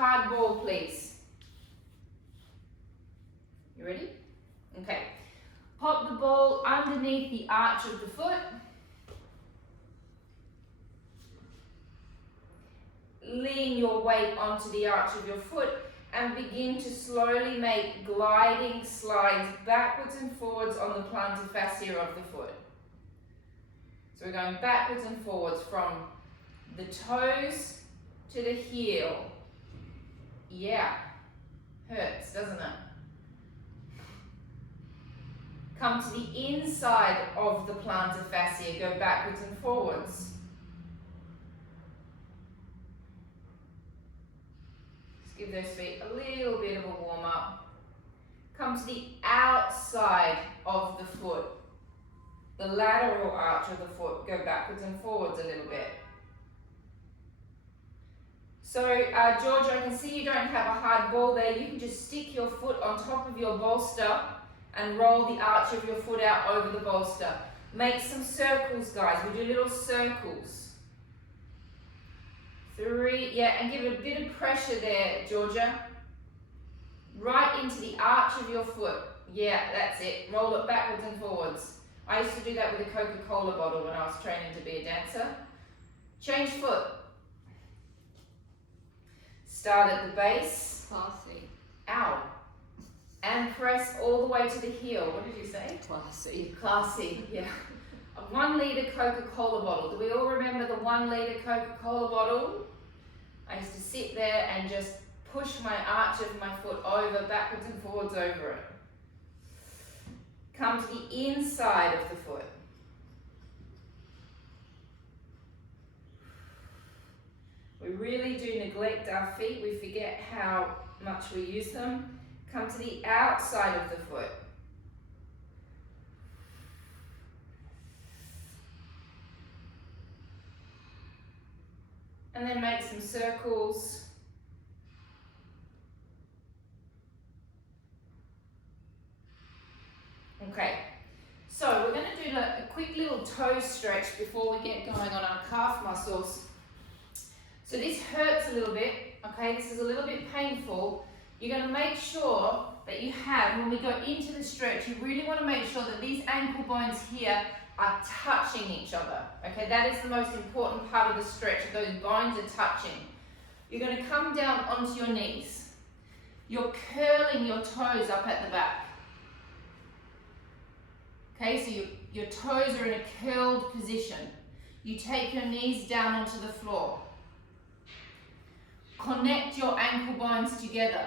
hard ball, please. You ready? Okay. Pop the ball underneath the arch of the foot. Lean your weight onto the arch of your foot and begin to slowly make gliding slides backwards and forwards on the plantar fascia of the foot. So we're going backwards and forwards from the toes to the heel. Yeah, hurts, doesn't it? Come to the inside of the plantar fascia, go backwards and forwards. Give those feet a little bit of a warm up. Come to the outside of the foot, the lateral arch of the foot. Go backwards and forwards a little bit. So, Georgia, I can see you don't have a hard ball there. You can just stick your foot on top of your bolster and roll the arch of your foot out over the bolster. Make some circles, guys. We do little circles. 3, yeah, and give it a bit of pressure there, Georgia. Right into the arch of your foot. Yeah, that's it. Roll it backwards and forwards. I used to do that with a Coca-Cola bottle when I was training to be a dancer. Change foot. Start at the base. Classy. Ow. And press all the way to the heel. What did you say? Classy. Classy, yeah. A 1 litre Coca-Cola bottle. Do we all remember the 1 litre Coca-Cola bottle? I used to sit there and just push my arch of my foot over, backwards and forwards over it. Come to the inside of the foot. We really do neglect our feet. We forget how much we use them. Come to the outside of the foot. And then make some circles. Okay, so we're going to do a quick little toe stretch before we get going on our calf muscles. So this hurts a little bit, okay? This is a little bit painful. You're going to make sure that you have, when we go into the stretch, you really want to make sure that these ankle bones here are touching each other, okay? That is the most important part of the stretch. Those bones are touching. You're going to come down onto your knees. You're curling your toes up at the back. Okay, so your toes are in a curled position. You take your knees down onto the floor. Connect your ankle bones together.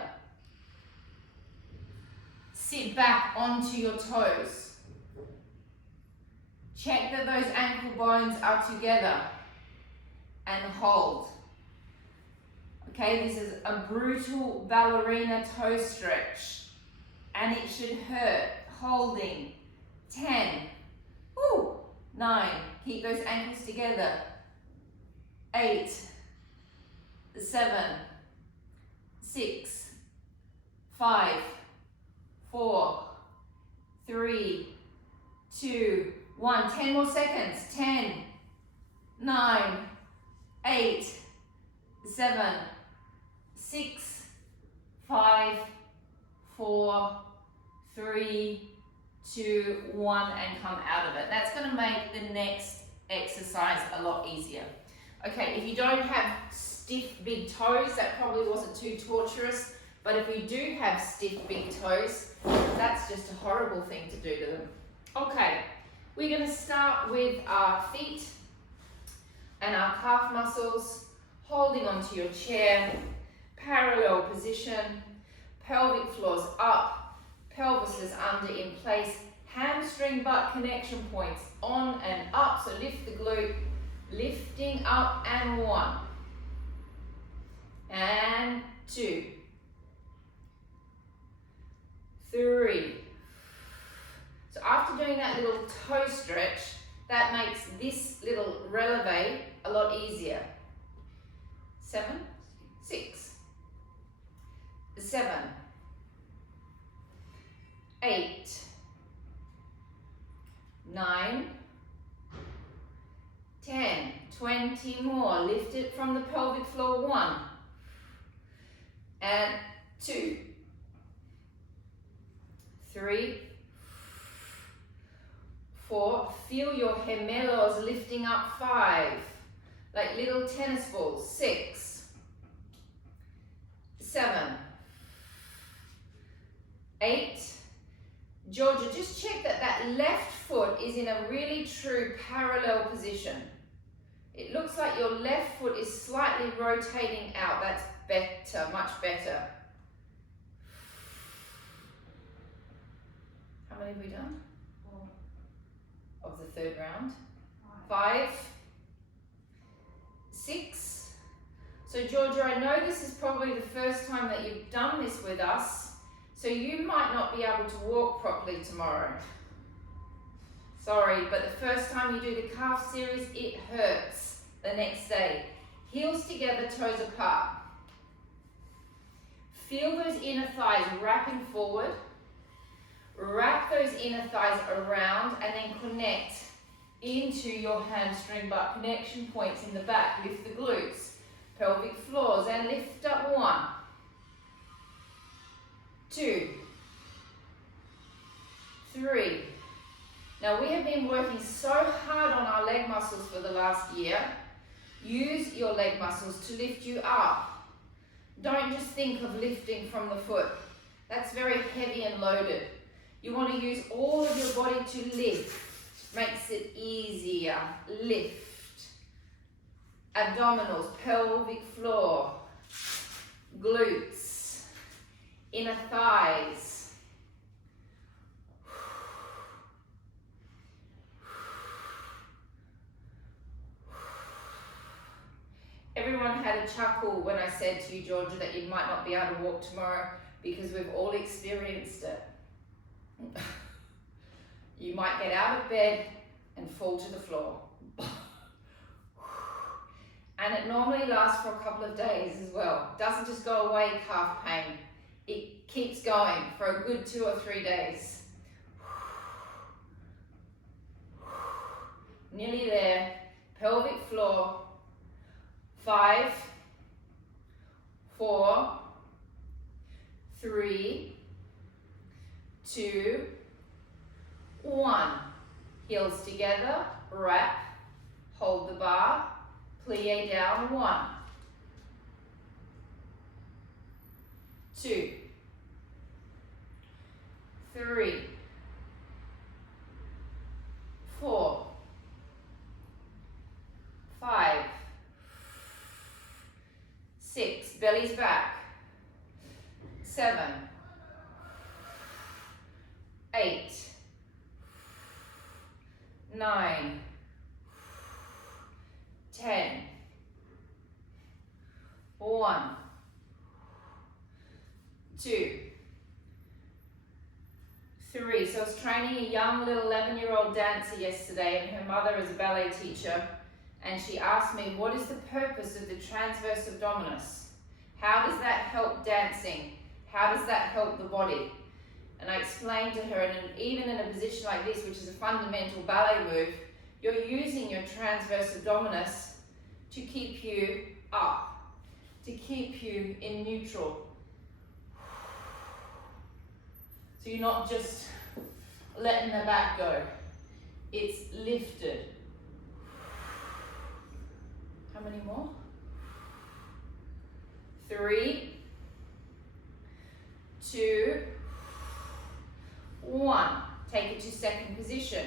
Sit back onto your toes. Check that those ankle bones are together and hold. Okay, this is a brutal ballerina toe stretch and it should hurt. Holding. 10, 9, keep those ankles together. 8, 7, 6, 5, 4, 3, 2, 1. 10 more seconds. 10, 9, 8, 7, 6, 5, 4, 3, 2, 1, and come out of it. That's going to make the next exercise a lot easier. Okay, if you don't have stiff big toes, that probably wasn't too torturous, but if you do have stiff big toes, that's just a horrible thing to do to them. Okay, we're going to start with our feet and our calf muscles, holding onto your chair, parallel position, pelvic floors up, pelvis is under in place, hamstring butt connection points on and up, so lift the glute, lifting up, and 1, and 2, 3. So after doing that little toe stretch, that makes this little releve a lot easier. 7, 6, 7, 8, 9, 10, 20 more. Lift it from the pelvic floor. 1, 2, 3, 4. Feel your gemelos lifting up. 5, like little tennis balls. 6, 7, 8. Georgia, just check that that left foot is in a really true parallel position. It looks like your left foot is slightly rotating out. That's better, much better. How many have we done? 4 of the third round. 5, 6. So Georgia, I know this is probably the first time that you've done this with us, so you might not be able to walk properly tomorrow. Sorry, but the first time you do the calf series, it hurts the next day. Heels together, toes apart. Feel those inner thighs wrapping forward. Wrap those inner thighs around and then connect into your hamstring butt connection points in the back. Lift the glutes, pelvic floors, and lift up. 1, 2, 3. Now we have been working so hard on our leg muscles for the last year. Use your leg muscles to lift you up. Don't just think of lifting from the foot. That's very heavy and loaded. You want to use all of your body to lift. Makes it easier. Lift. Abdominals, pelvic floor, glutes, inner thighs. Everyone had a chuckle when I said to you, Georgia, that you might not be able to walk tomorrow because we've all experienced it. You might get out of bed and fall to the floor. And it normally lasts for a couple of days as well. Doesn't just go away, calf pain. It keeps going for a good 2 or 3 days. Nearly there. Pelvic floor. 5, 4, 3, 2, 1. Heels together, wrap, hold the bar, plie down. 1, 2, 3, 4, 5, 6, belly's back. 7, 8, 9, 10, 1, 2, 3. So I was training a young little 11-year-old dancer yesterday, and her mother is a ballet teacher. And she asked me, what is the purpose of the transverse abdominis? How does that help dancing? How does that help the body? And I explained to her, and even in a position like this, which is a fundamental ballet move, you're using your transverse abdominis to keep you up, to keep you in neutral. So you're not just letting the back go. It's lifted. How many more? 3, 2, 1. Take it to second position.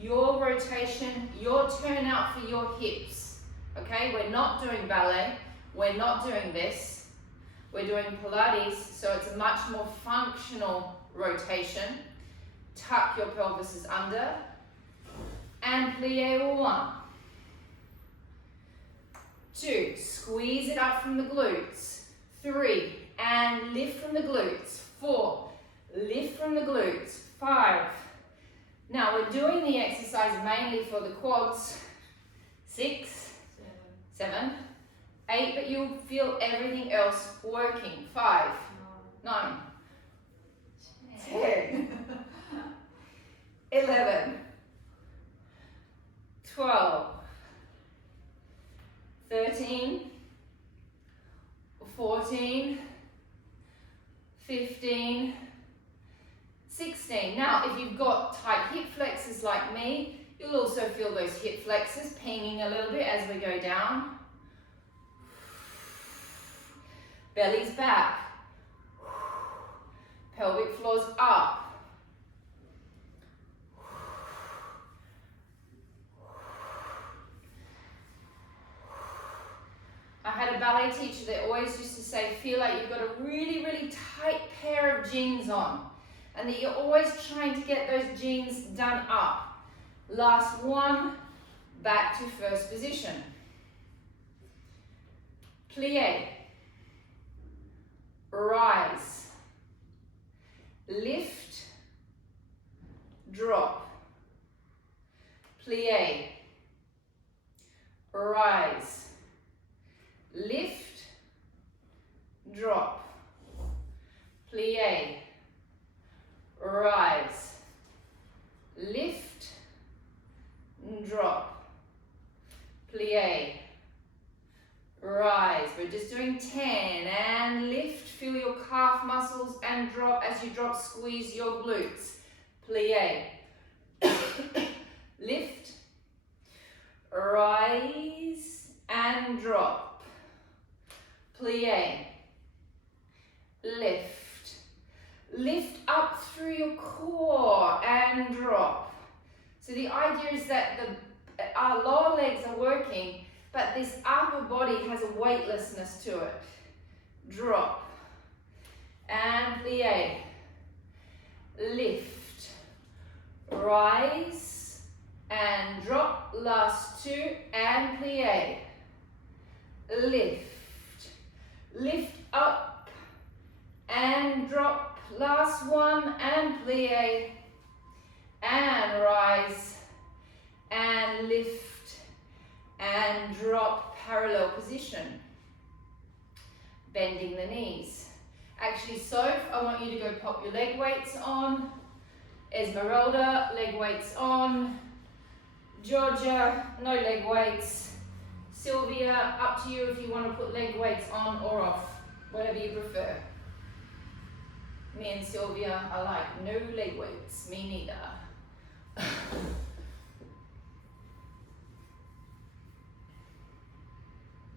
Your rotation, your turnout for your hips. Okay, we're not doing ballet. We're not doing this. We're doing Pilates, so it's a much more functional rotation. Tuck your pelvis under. And plie. 1, 2, squeeze it up from the glutes. 3, and lift from the glutes. 4, lift from the glutes. 5. Now we're doing the exercise mainly for the quads. 6, 7, 8, but you'll feel everything else working. 5, 9, 10, 11, 12, 13, 14, 14, 15, 16. Now, if you've got tight hip flexors like me, you'll also feel those hip flexors pinging a little bit as we go down. Belly's back. Pelvic floor's up. I had a ballet teacher that always used to say, feel like you've got a really, really tight pair of jeans on, and that you're always trying to get those jeans done up. Last one, back to first position. Plie. Rise. Lift. Drop. Plie. Rise. Lift, drop, plie, rise, lift, drop, plie, rise. We're just doing 10 and lift, feel your calf muscles and drop. As you drop, squeeze your glutes, plie, lift, rise and drop. Plie, lift, lift up through your core and drop. So the idea is that our lower legs are working, but this upper body has a weightlessness to it. Drop and plie, lift, rise and drop. Last two and plie, lift. Lift up and drop. Last one and plie and rise and lift and drop. Parallel position. Bending the knees. Actually, Soph, I want you to go pop your leg weights on. Esmeralda, leg weights on. Georgia, no leg weights. Sylvia, up to you if you want to put leg weights on or off, whatever you prefer. Me and Sylvia are like, no leg weights, me neither.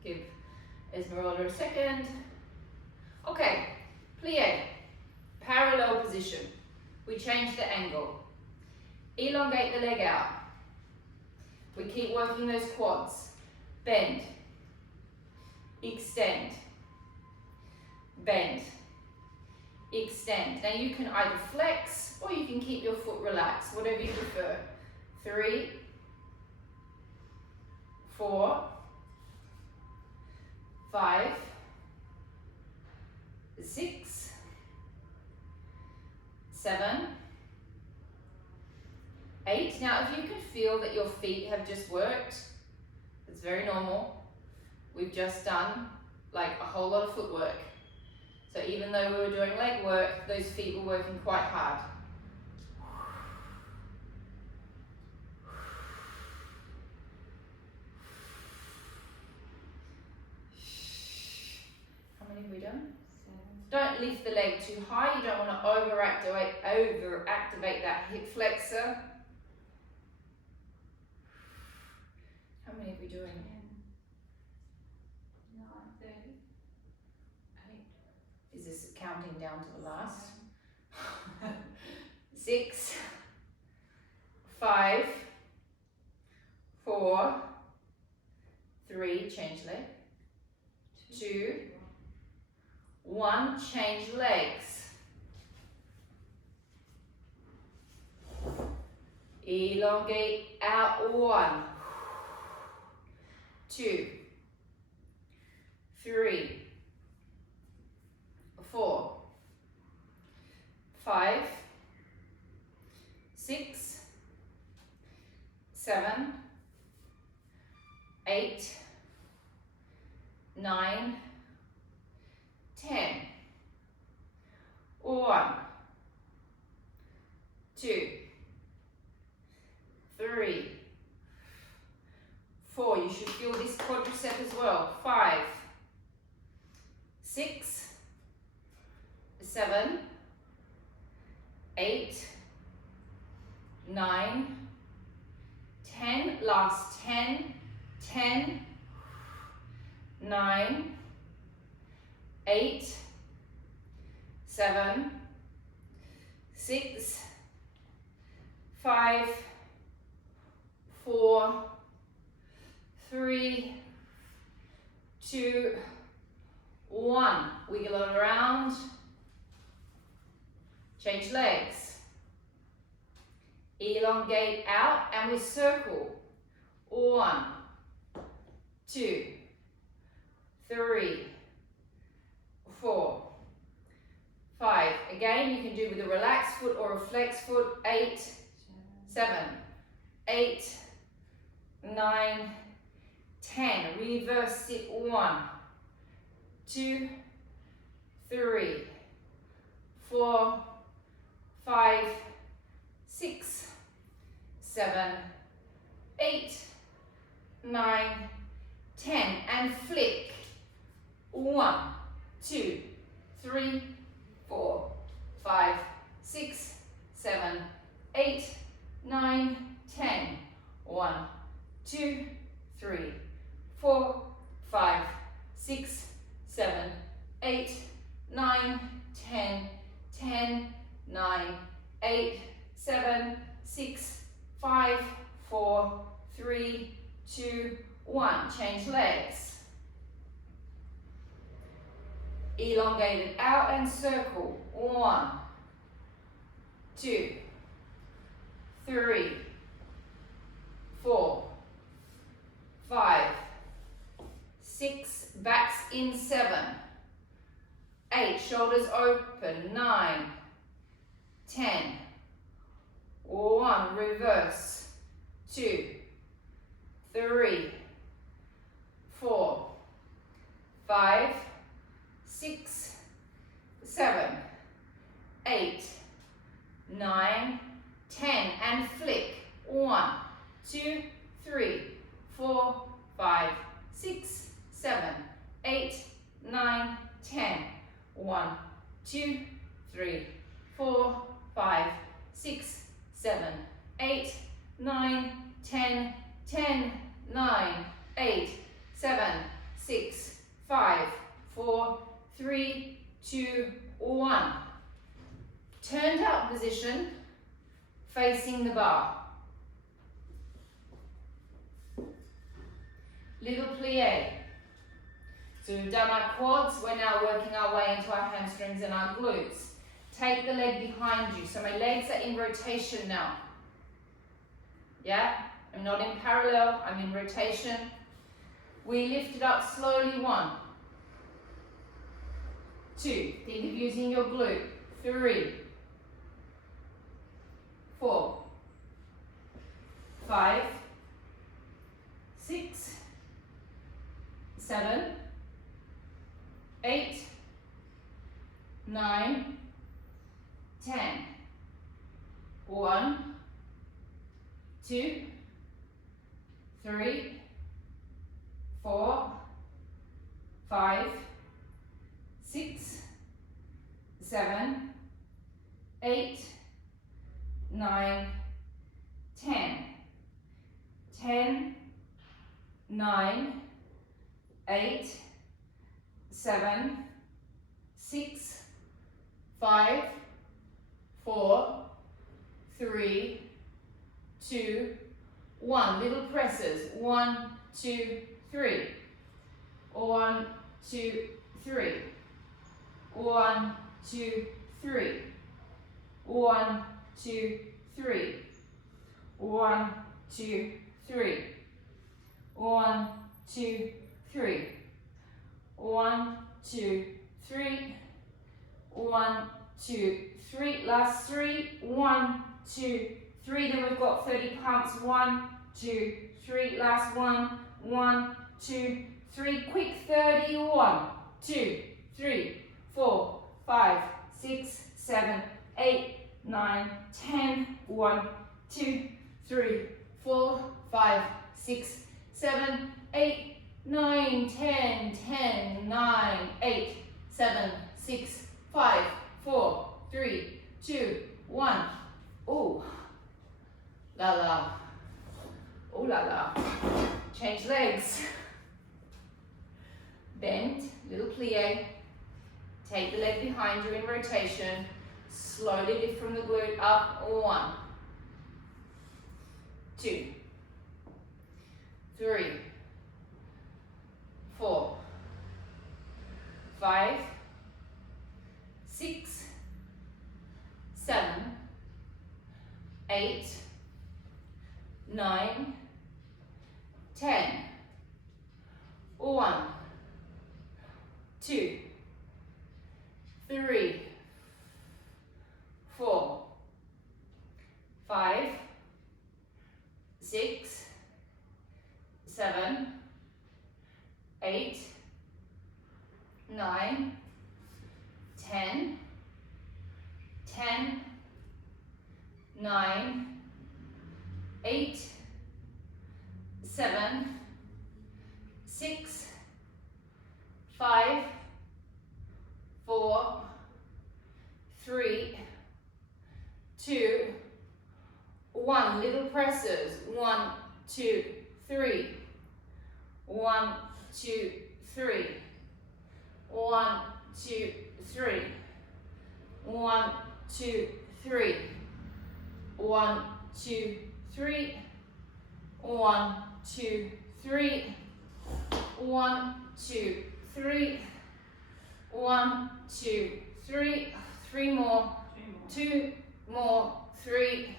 Give Esmeralda a second. Okay, plie, parallel position. We change the angle. Elongate the leg out. We keep working those quads. Bend, extend, bend, extend. Now you can either flex or you can keep your foot relaxed, whatever you prefer. 3, 4, 5, 6, 7, 8. Now if you can feel that your feet have just worked, it's very normal. We've just done like a whole lot of footwork. So even though we were doing leg work, those feet were working quite hard. How many have we done? 7. Don't lift the leg too high. You don't want to overactivate that hip flexor. How many are we doing? 9, 30, 8. Is this counting down to the last? 6, 5, 4, 3, change leg. 2, 1, change legs. Elongate out. 1, 2, 3, 4, 5, 6, 7, 8, 9, 10. 1, 2, 3, 4. You should feel this quadricep as well. 5, 6, 9, 8, 7, 6, 5, 4, 3, 2, 1. Wiggle it around. Change legs. Elongate out and we circle. 1, 2, 3, 4, 5. Again, you can do with a relaxed foot or a flexed foot. 8, 7, 8, 9, 10. Reverse it. 1, 2, 3, 4, 5, 6, 7, 8, 9, 10. And flick. 1, 2, 3, 4, 5, 6, 7, 8, 9, 10. 1, 2, 3, 4, 5, 6, 7, 8, 9, 10, 10, 9, 8, 7, 6, 5, 4, 3, 2, 1. Change legs. Elongate it out and circle. 1, 2, 3, 4, 5, 6, backs in 7, 8, shoulders open, 9, 10, 1, reverse, 2, 3, 4, 5, 6, 7, 8, 9, 10, and flick. 1, 2, 3, 4, 5, 6, 7, 8, 9, 10. 1, 2, 3, 4, 5, 6, 7, 8, 9, 10, 10, 9, 8, 7, 6, 5, 4, 3, 2, 1. Turned out position, facing the bar. Little plie. So we've done our quads, we're now working our way into our hamstrings and our glutes. Take the leg behind you. So my legs are in rotation now. Yeah? I'm not in parallel, I'm in rotation. We lift it up slowly. 1, 2, think of using your glute. 3, 4, 5, 6, 7, 8, 9, 10. 1, 2, 3, 4, 5, 6, 7, 8, 9, 10. 10, 9, 8, 7, 6, 5, 4, 3, 2, 1. Little presses. 1, 2, 3. 1, 2, 3. 1, 2, 3. 1, 2, 3. 1, 2, 3. 1, 2, 3. 1, 2, 3. 1, 2, 3. Last 3. 1, 2, 3. Then we've got 30 pumps. 1, 2, 3. Last 1. 1, 2, 3. Quick 30. 1, 2, 3, 4, 5, 6, 7, 8, 9, 10. 1, 2, 3, 4, 5, 6, 7, 8, 9, 10, 10, 9, 8, 7, 6, 5, 4, 3, 2, 1. Ooh, la la. Ooh la la. Change legs. Bend, little plie. Take the leg behind you in rotation. Slowly lift from the glute up. 1, 2, 3, 4, 5, 6, 7, 8, 9, 10. 1, 2, 3, 4, 5, 6, 7, 8, 9, 10, 10, 9, 8, 7, 6, 5, 4, 3, 2, 1. Little presses. 1, 2, 3. 1, 2, 3. 1, 2, 3. 1, 2, 3. 1, 2, 3. 1, 2, 3. 1, 2, 3. 1, 2, 3. 3 more. 2 more. 3.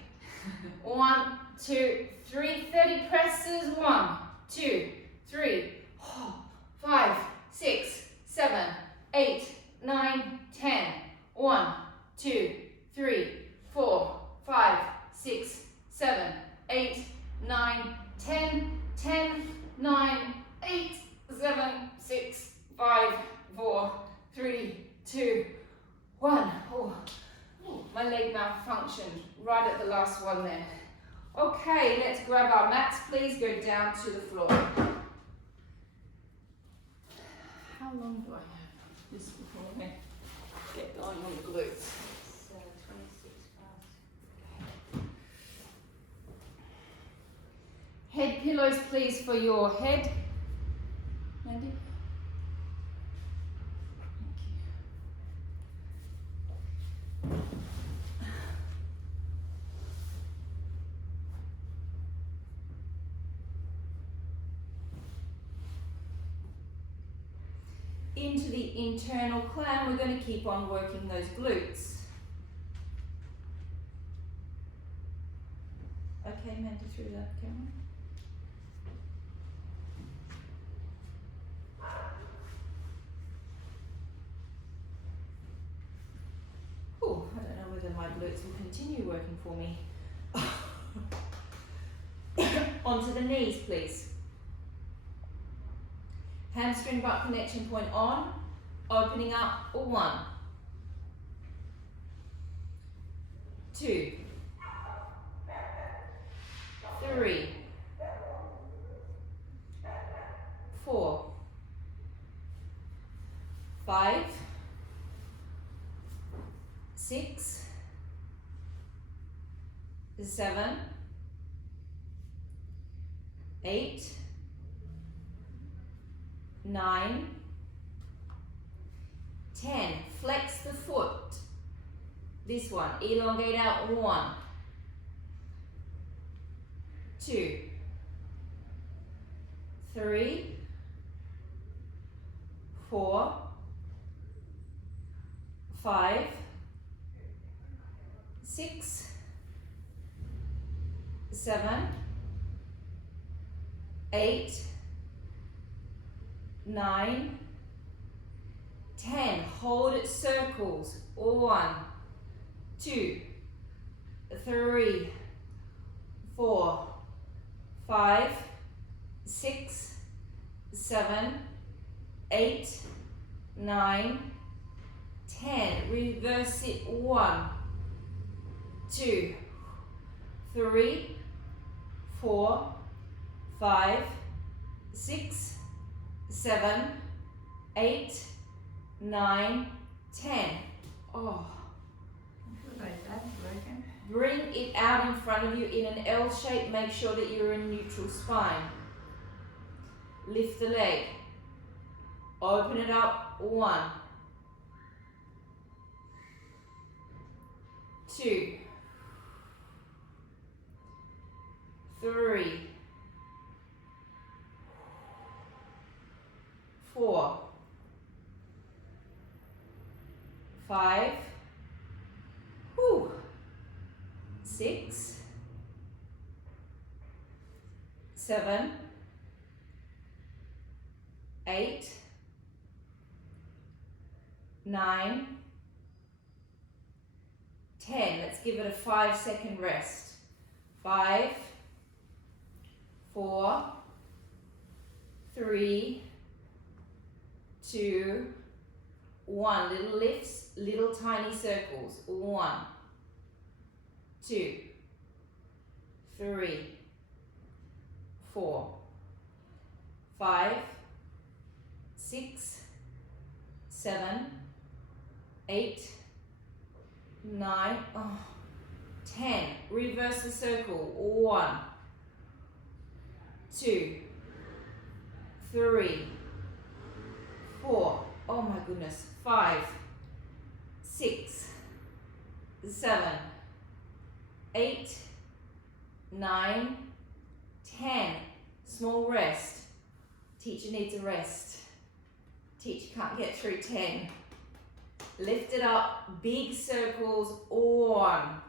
1, 2, 3. 30 presses. 1, 2, 3, 4, 5, 6, 7, 8, 9, 10. 1, 2, 3, 4, 5, 6, 7, 8, 9, 10. 10, 9, 8, 7, 6, 5, 4, 3, 2, 1. Oh, my leg malfunctioned right at the last one there. Okay, let's grab our mats. Please go down to the floor. How long do I have this before I get going on the glutes? So 26 past. Head pillows, please, for your head. Mandy? Into the internal clam, we're going to keep on working those glutes. Okay, Mandy, through that camera. Oh, I don't know whether my glutes will continue working for me. Onto the knees, please. Hamstring butt connection point on, opening up. 1, 2, 3, 4, 5, 6, 7, 8, 9, 10. Flex the foot. This one. Elongate out. 1, 2, 3, 4, 5, 6, 7, 8, 9, 10. Hold it circles. 1, 2, 3, 4, 5, 6, 7, 8, 9, 10. Reverse it. 1, 2, 3, 4, 5, 6, 7, 8, 9, 10. Oh. Bring it out in front of you in an L shape. Make sure that you're in neutral spine. Lift the leg. Open it up. 1, 2, 3, 4, 5, 6, 7, 8, 9, 10. Let's give it a 5-second rest. 5, 4, 3, 2, 1. Little lifts, little tiny circles. 1, 2, 3, 4, 5, 6, 7, 8, 9, 10. Reverse the circle. 1, 2, 3, 4. Oh my goodness. 5, 6, 7, 8, 9, 10. Small rest. Teacher needs a rest. Teacher can't get through 10. Lift it up, big circles, 1.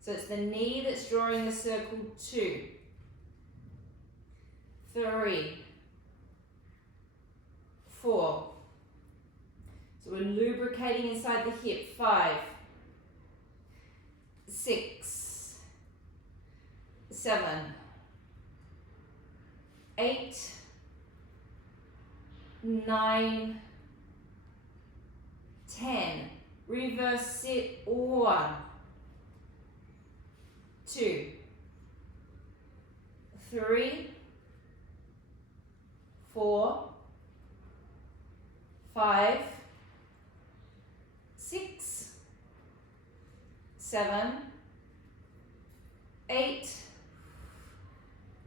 So it's the knee that's drawing the circle. 2, 3, 4. So we're lubricating inside the hip. 5, 6, 7, 8, 9, 10. Reverse sit. 1, 2, 3, 4, 5, 6, 7, 8,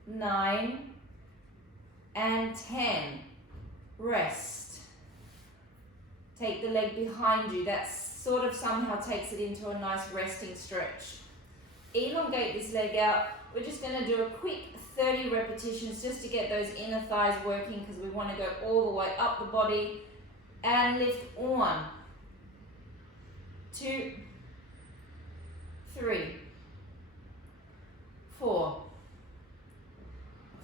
9, and 10. Rest. Take the leg behind you. That sort of somehow takes it into a nice resting stretch. Elongate this leg out. We're just going to do a quick 30 repetitions just to get those inner thighs working, because we want to go all the way up the body and lift. 1, 2, 3, 4,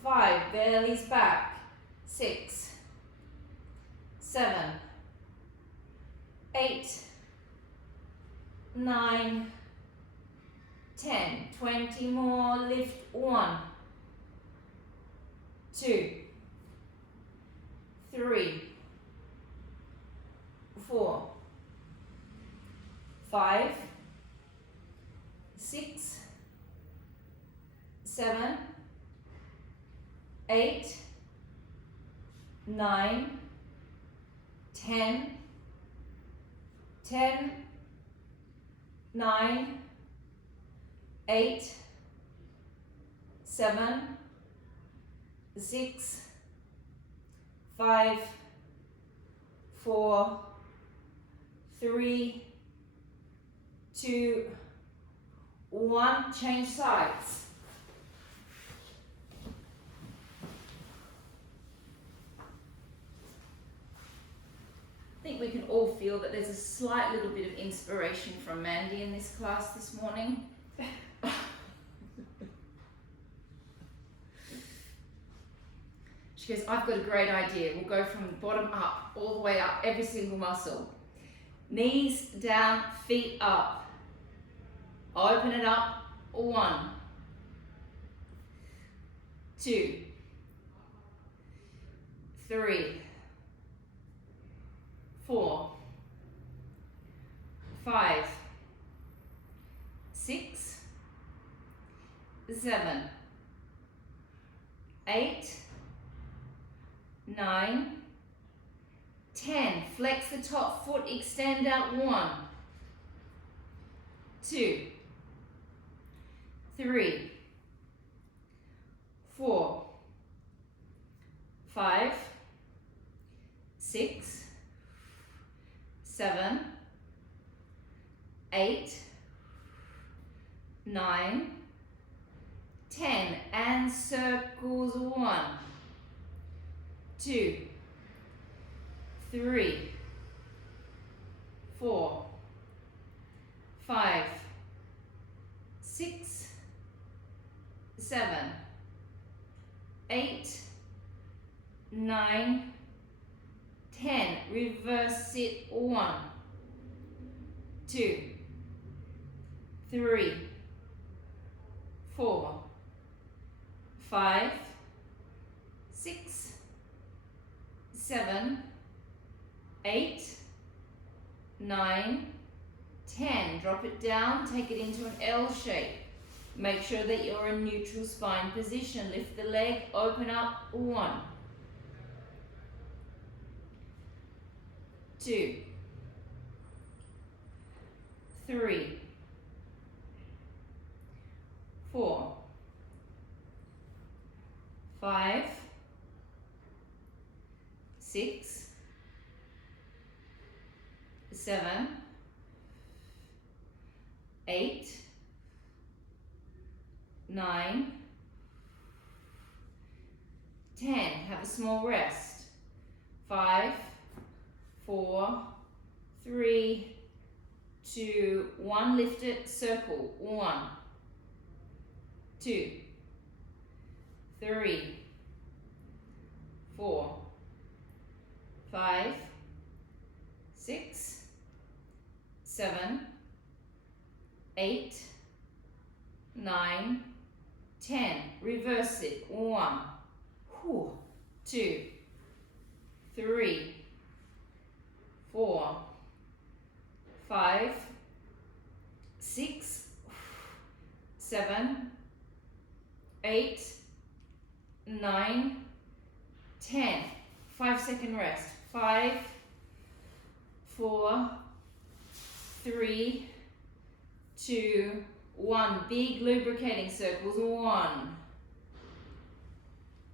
5, belly's back. 6, 7, 8, 9, 10. 20 more. Lift. 1, 2, 3, 4, 5, 6, 7, 8, 9, 10, 10, 9, 8, 7, 6, 5, 4, 3, 2, 1. Change sides. I think we can all feel that there's a slight little bit of inspiration from Mandy in this class this morning. She goes, I've got a great idea. We'll go from the bottom up, all the way up, every single muscle. Knees down, feet up. Open it up. 1, 2, 3, 4, 5, 6, 7, 8, 9, 10. Flex the top foot, extend out. 1, 2, 3, 4, 5, 7, 8, 9, 10, and circles. 1, 2, 3, 4, 5, 6, 7, 8, 9, 10. Reverse it. 1, 2, 3, 4, 5, 6, 7, 8, 9, 10. Drop it down, take it into an L shape. Make sure that you're in neutral spine position. Lift the leg, open up. 1, 2, 3, 4, 5, 6, 7, 8, 9, 10. Have a small rest. 5, 4, 3, 2, 1. Lift it, circle. 1, 2, 3, 4, 5, 6, 7, 8, 9, 10. Reverse it. 1, 2, 3, 4, 5, 6, 7, 8, 9, 10. 5-second rest. 5, 4, 3, 2, 1. Big lubricating circles. 1,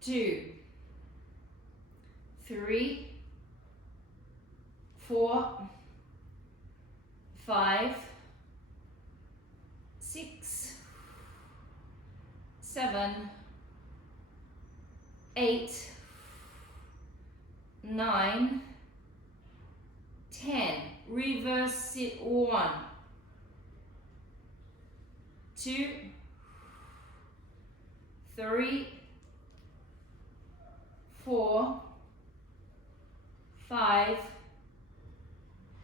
2, 3, 4, 5, 6, 7, 8, 9, 10. Reverse it. 1, 2, 3, 4, 5,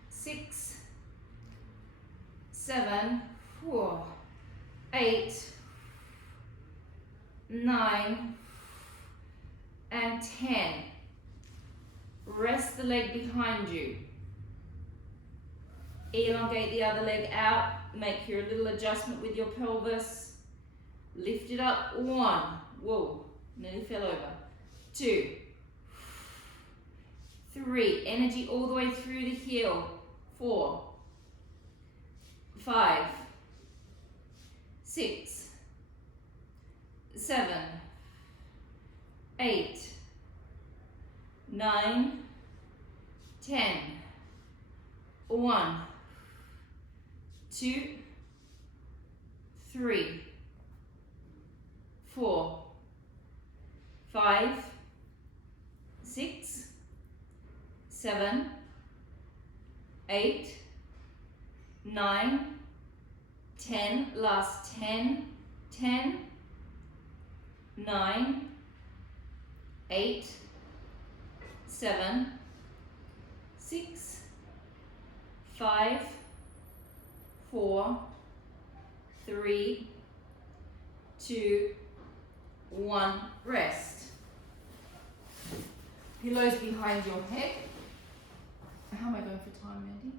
6, 7, 8, 9, and 10. Rest the leg behind you. Elongate the other leg out. Make your little adjustment with your pelvis. Lift it up. 1. Whoa, nearly fell over. 2, 3. Energy all the way through the heel. 4, 5, 6, 7, 8, 9, 10. 1, 2, 3, 4, 5, 6, 7, 8, 9, 10. Last 10, 10, 9, 8, 7, 6, 5, 4, 3, 2, 1. Rest. Pillows behind your head. How am I going for time, Mandy?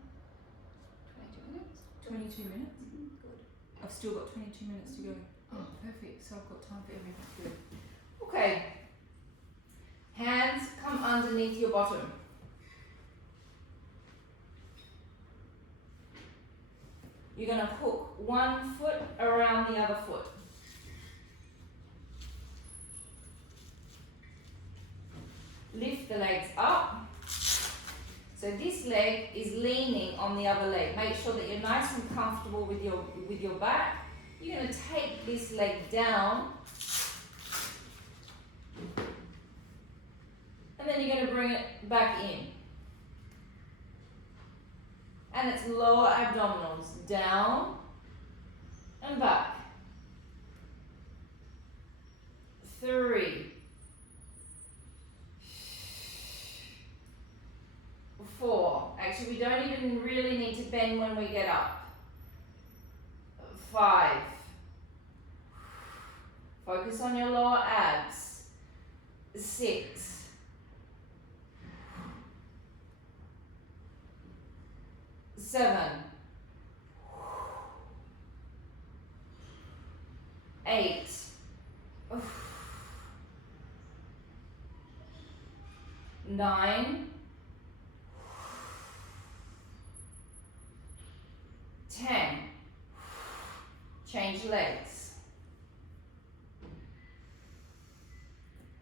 22 minutes? Good. I've still got 22 minutes to go. Oh, perfect. So I've got time for everything. Good. Okay. Hands come underneath your bottom. You're going to hook one foot around the other foot. Lift the legs up. So this leg is leaning on the other leg. Make sure that you're nice and comfortable with your back. You're going to take this leg down. And then you're going to bring it back in. And it's lower abdominals, down and back. 3, 4. Actually, we don't even really need to bend when we get up. 5. Focus on your lower abs. 6. 7. 8. 9. 10. Change legs.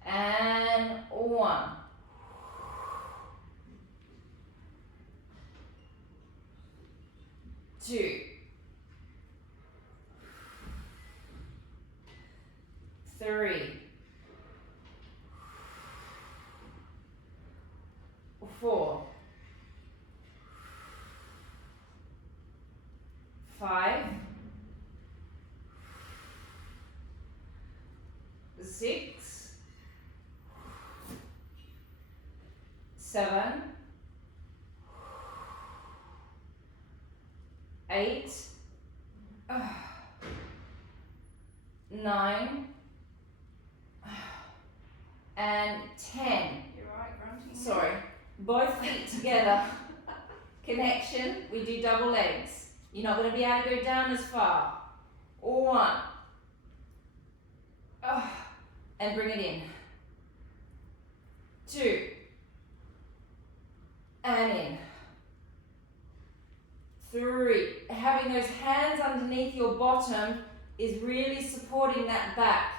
And 1. 2. 3. 4. 5. 6. 7. 8. 9. And 10. You're right, grunting. Sorry. Both feet together. Connection. We do double legs. You're not going to be able to go down as far. 1. And bring it in. 2. And in. 3. Having those hands underneath your bottom is really supporting that back.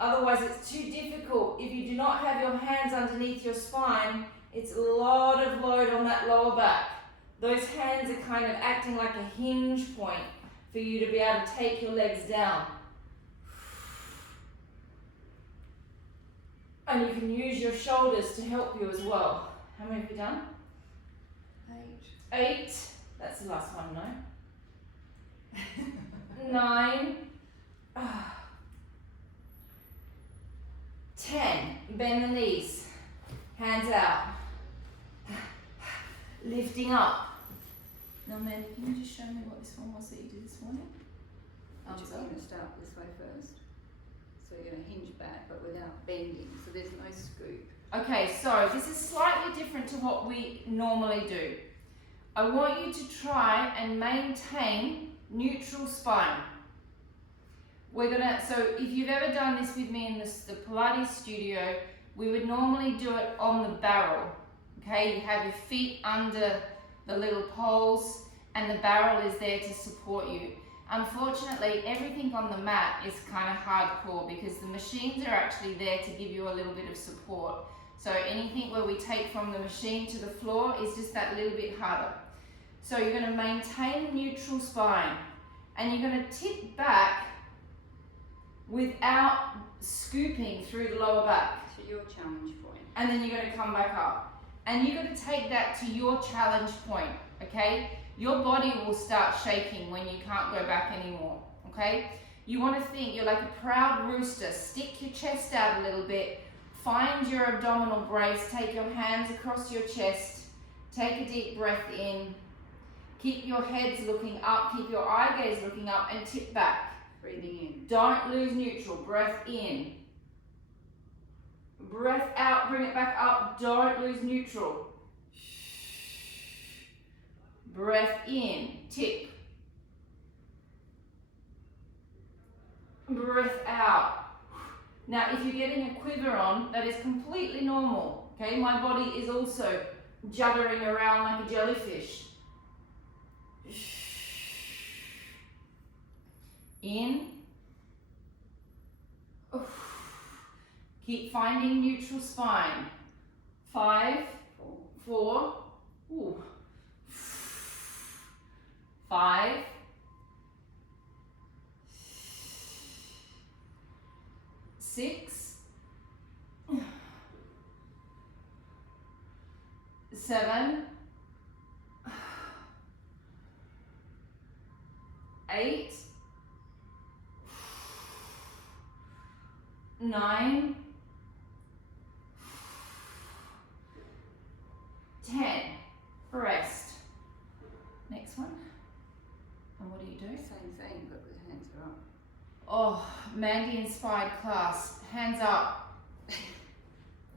Otherwise, it's too difficult. If you do not have your hands underneath your spine, it's a lot of load on that lower back. Those hands are kind of acting like a hinge point for you to be able to take your legs down. And you can use your shoulders to help you as well. How many have we done? 8. 8. That's the last one, no? 9. 10. Bend the knees. Hands out. Lifting up. Now, Mandy, can you just show me what this one was that you did this morning? I'm just going to start this way first. So you're going to hinge back, but without bending. So there's no scoop. Okay, so this is slightly different to what we normally do. I want you to try and maintain neutral spine. So if you've ever done this with me in the Pilates studio, we would normally do it on the barrel. Okay, you have your feet under the little poles and the barrel is there to support you. Unfortunately, everything on the mat is kind of hardcore because the machines are actually there to give you a little bit of support. So anything where we take from the machine to the floor is just that little bit harder. So you're going to maintain neutral spine and you're going to tip back without scooping through the lower back. So your challenge point. And then you're going to come back up. And you're going to take that to your challenge point, okay? Your body will start shaking when you can't go back anymore, okay? You want to think you're like a proud rooster. Stick your chest out a little bit. Find your abdominal brace. Take your hands across your chest. Take a deep breath in. Keep your heads looking up. Keep your eye gaze looking up and tip back. Breathing in. Don't lose neutral. Breath in. Breath out. Bring it back up. Don't lose neutral. Breath in. Tip. Breath out. Now, if you're getting a quiver on, that is completely normal. Okay, my body is also juddering around like a jellyfish. In. Keep finding neutral spine. 5, 4, 7, 8, 9, 10. Rest. Next one. And what do you do? Same thing, but with hands are up. Oh, Mandy inspired class. Hands up.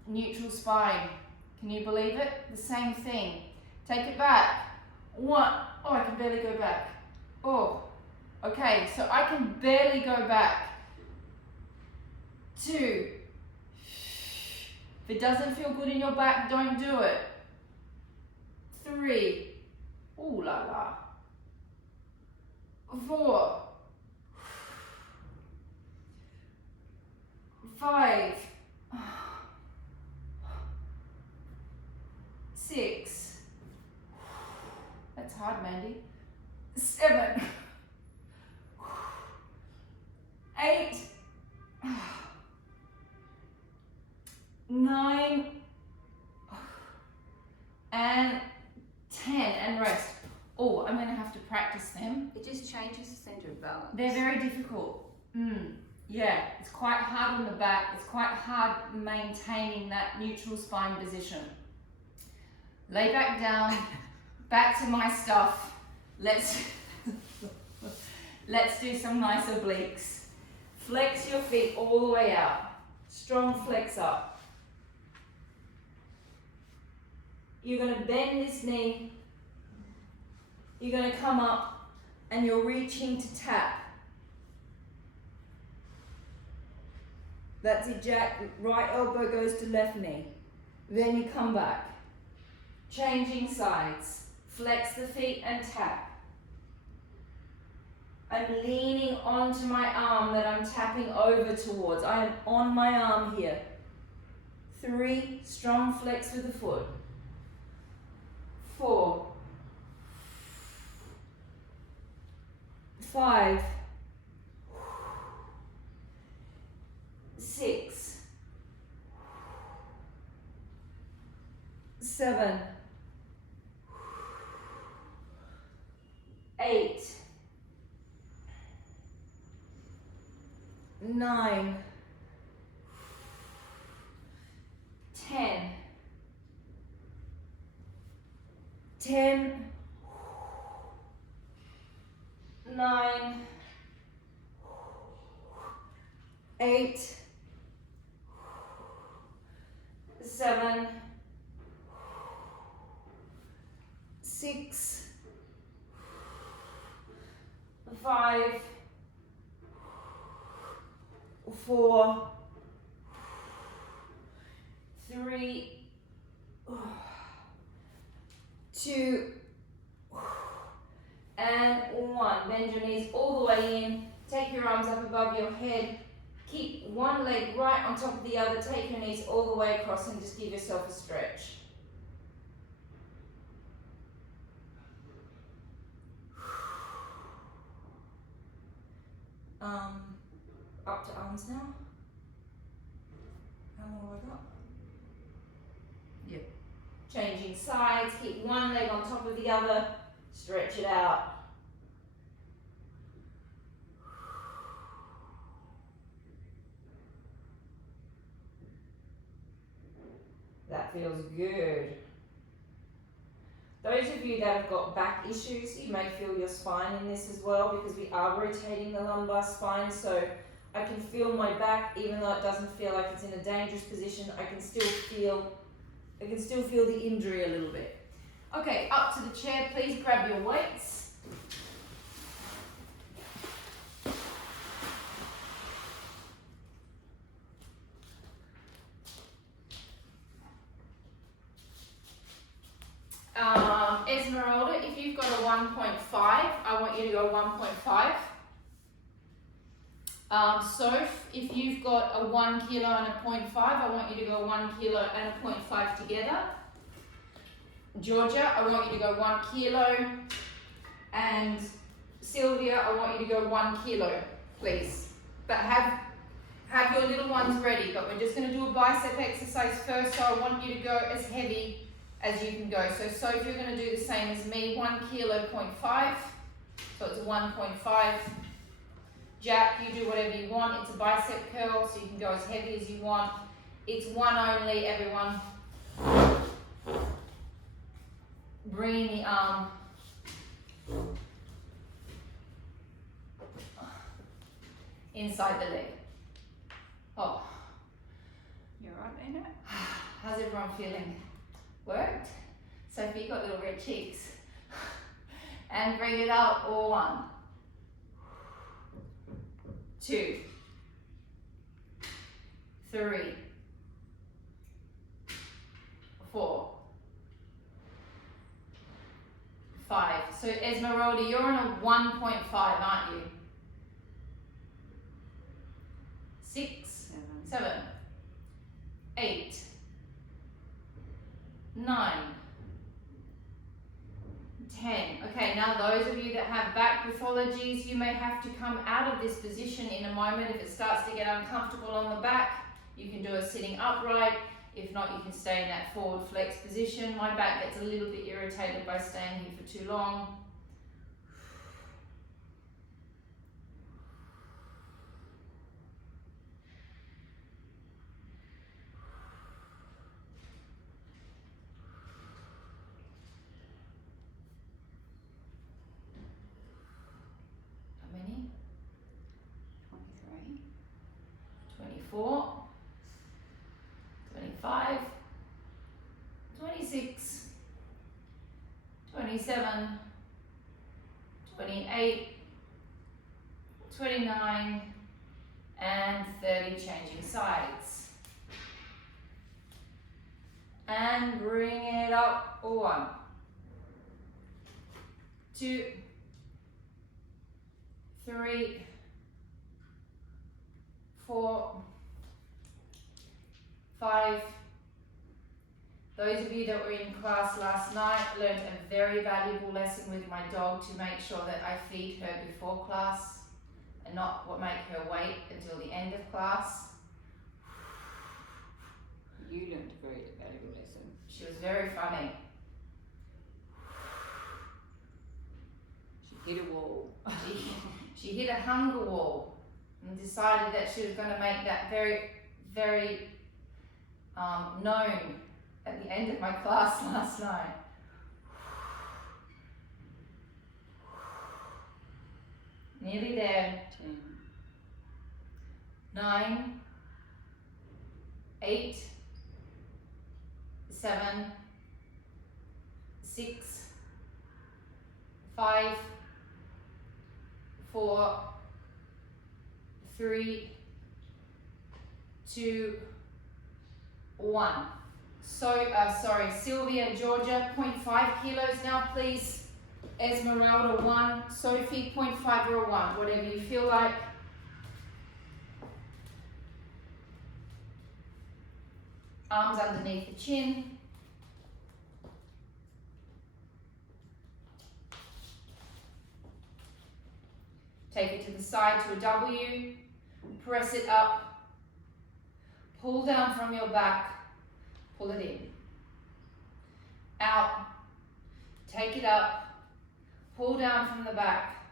Neutral spine. Can you believe it? The same thing. Take it back. 1. Oh, I can barely go back. Oh, okay, so I can barely go back. 2. If it doesn't feel good in your back, don't do it. 3. Ooh la la. 4. 5. 6. That's hard, Mandy. 7. 8. 9. And 10. And rest. Oh, I'm going to have to practice them. It just changes the centre of balance. They're very difficult. Yeah, it's quite hard on the back. It's quite hard maintaining that neutral spine position. Lay back down. Back to my stuff. Let's do some nice obliques. Flex your feet all the way out. Strong flex up. You're going to bend this knee. You're going to come up and you're reaching to tap. That's it, Jack. Right elbow goes to left knee. Then you come back. Changing sides. Flex the feet and tap. I'm leaning onto my arm that I'm tapping over towards. I am on my arm here. 3, strong flex with the foot. 4, 5, 6, 7, 8, 9, 10, 10, 9, 8, 7, 6, 5, 4, 3, 2, and 1. Bend your knees all the way in. Take your arms up above your head. Keep one leg right on top of the other. Take your knees all the way across and just give yourself a stretch. Up to arms now. How long have I got? Yep. Changing sides. Keep one leg on top of the other. Stretch it out. That feels good. Those of you that have got back issues, you may feel your spine in this as well, because we are rotating the lumbar spine, so I can feel my back, even though it doesn't feel like it's in a dangerous position. I can still feel the injury a little bit. Okay, up to the chair, please grab your weights. Esmeralda, if you've got a 1.5, I want you to go 1.5. Soph, if you've got a 1 kilo and a 0.5, I want you to go 1 kilo and a 0.5 together. Georgia, I want you to go 1 kilo. And Sylvia, I want you to go 1 kilo, please. But have your little ones ready. But we're just going to do a bicep exercise first, so I want you to go as heavy as you can go. So if you're going to do the same as me, 1 kilo, 0.5, so it's 1.5. Jap, you do whatever you want. It's a bicep curl, so you can go as heavy as you want. It's one only, everyone. Bringing the arm inside the leg. Oh. You're right, Lena. How's everyone feeling? Worked? Sophie, you got little red cheeks. And bring it up, all 1, 2, 3, 4, 5. So Esmeralda, you're on a 1.5, aren't you? 6, 7, 8, 9, 10. Okay, now those of you that have back pathologies, you may have to come out of this position in a moment. If it starts to get uncomfortable on the back, you can do a sitting upright. If not, you can stay in that forward flex position. My back gets a little bit irritated by staying here for too long. How many? 23. 24. 25, 26, 27, 28, 29, and 30, changing sides. And bring it up, 1, 2, 3, 4, 5. Those of you that were in class last night learned a very valuable lesson with my dog to make sure that I feed her before class and not make her wait until the end of class. You learned a very valuable lesson. She was very funny. She hit a wall. She hit a hunger wall and decided that she was going to make that very, very known at the end of my class last night. Nearly there. 10. 9, 8, 7, 6, 5, 4, 3, 2, 1. So, sorry, Sylvia, Georgia, 0.5 kilos now, please. Esmeralda, 1. Sophie, 0.5 or a 1, whatever you feel like. Arms underneath the chin. Take it to the side to a W. Press it up. Pull down from your back. Pull it in. Out. Take it up. Pull down from the back.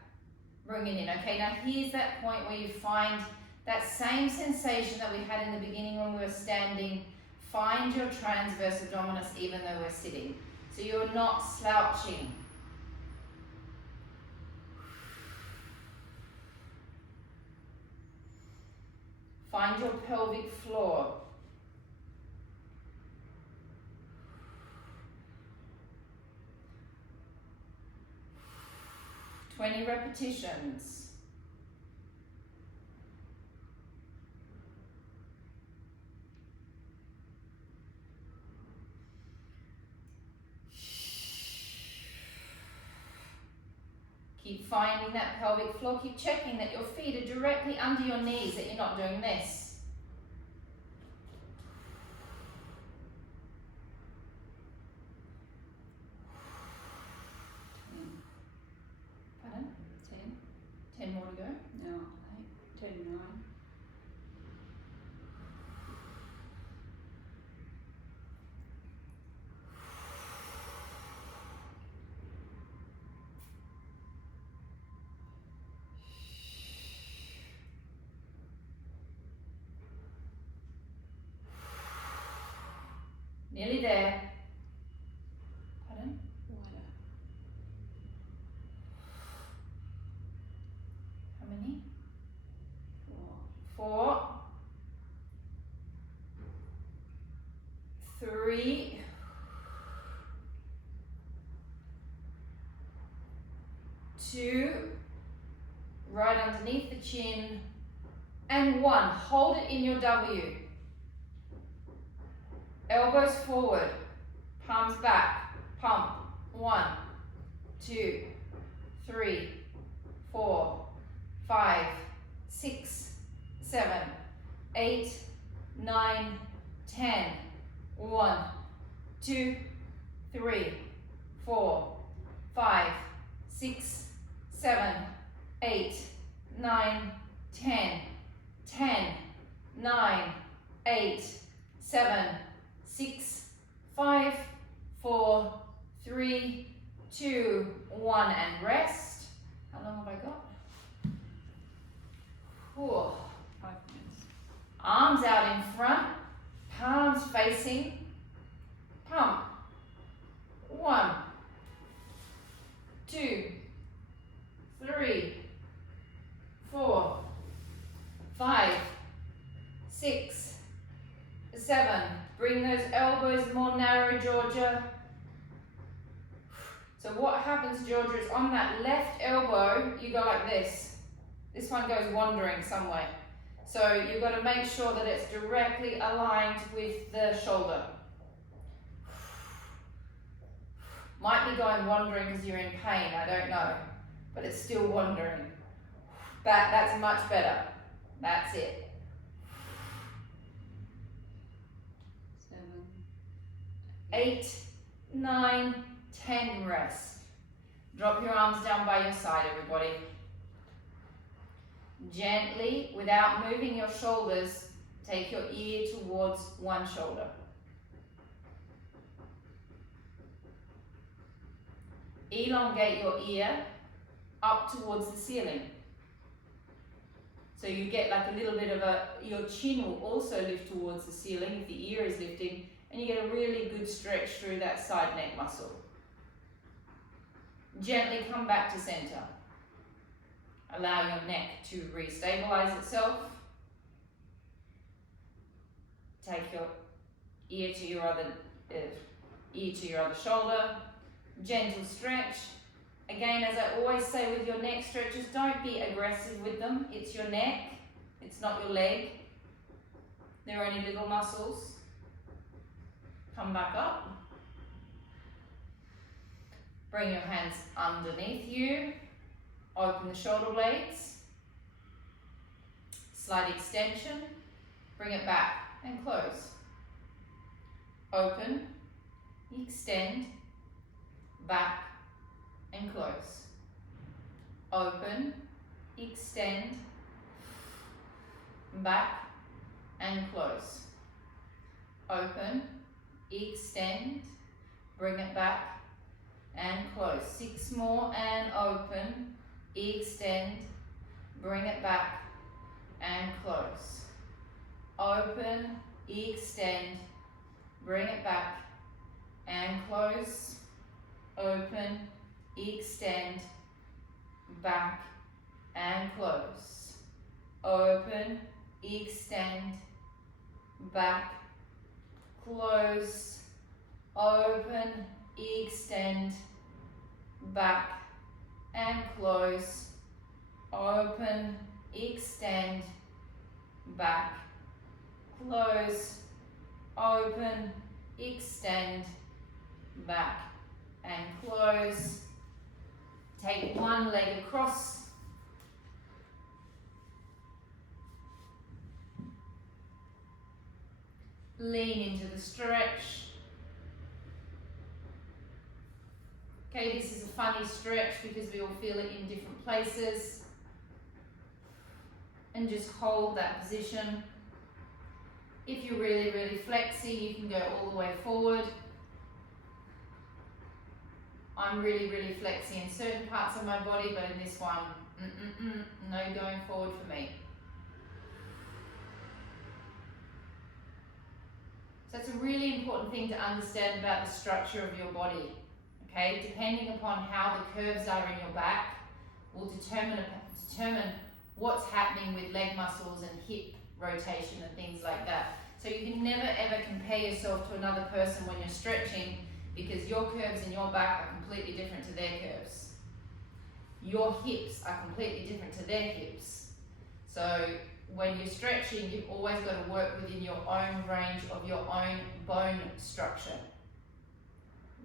Bring it in. Okay, now here's that point where you find that same sensation that we had in the beginning when we were standing. Find your transverse abdominis even though we're sitting. So you're not slouching. Find your pelvic floor. Twenty repetitions. Keep finding that pelvic floor. Keep checking that your feet are directly under your knees, that you're not doing this. Pardon? 10. 10 more to go. No, 8, 10, 9. Nearly there. Pardon? Wider. How many? 4. 4. 3. 2. Right underneath the chin. And 1. Hold it in your W. Elbows forward. Palms back. Pump. 1, 2, 3, 4, 5, 6, 7, 8, 9, 10. 1, 2, 3, 4, 5, 6, 7, 8, 9, 10. 10, 9, 8, 7, 6, 5, 4, 3, 2, 1, and rest. How long have I got? Whew. 5 minutes. Arms out in front, palms facing, pump. 1, 2, 3, 4, 5, 6, 7. Bring those elbows more narrow, Georgia. So what happens, Georgia, is on that left elbow, you go like this. This one goes wandering somewhere. So you've got to make sure that it's directly aligned with the shoulder. Might be going wandering because you're in pain, I don't know. But it's still wandering. That's much better. That's it. 7, 8, 9, 10, rest. Drop your arms down by your side, everybody. Gently, without moving your shoulders, take your ear towards one shoulder. Elongate your ear up towards the ceiling. So you get like a little bit of your chin will also lift towards the ceiling if the ear is lifting, and you get a really good stretch through that side neck muscle. Gently come back to center. Allow your neck to re-stabilize itself. Take your ear to your other shoulder. Gentle stretch. Again, as I always say with your neck stretches, don't be aggressive with them. It's your neck, it's not your leg. They're only little muscles. Come back up. Bring your hands underneath you. Open the shoulder blades. Slight extension. Bring it back and close. Open, extend, back and close. Open, extend, back and close. Open, extend, bring it back and close. 6 more and open, extend, bring it back and close. Open, extend, bring it back and close. Open, extend, back and close. Open, extend, back, close. Open, extend, back and close. Open, extend, back, close. Open, extend, back and close. Take one leg across. Lean into the stretch. Okay, this is a funny stretch because we all feel it in different places. And just hold that position. If you're really, really flexy, you can go all the way forward. I'm really, really flexy in certain parts of my body, but in this one, no going forward for me. So it's a really important thing to understand about the structure of your body. Okay, depending upon how the curves are in your back will determine what's happening with leg muscles and hip rotation and things like that. So you can never ever compare yourself to another person when you're stretching, because your curves in your back are completely different to their curves. Your hips are completely different to their hips. So when you're stretching, you've always got to work within your own range of your own bone structure.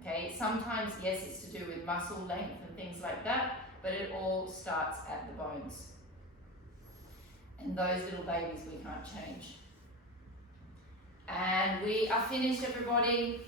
Okay, sometimes, yes, it's to do with muscle length and things like that, but it all starts at the bones. And those little babies we can't change. And we are finished, everybody.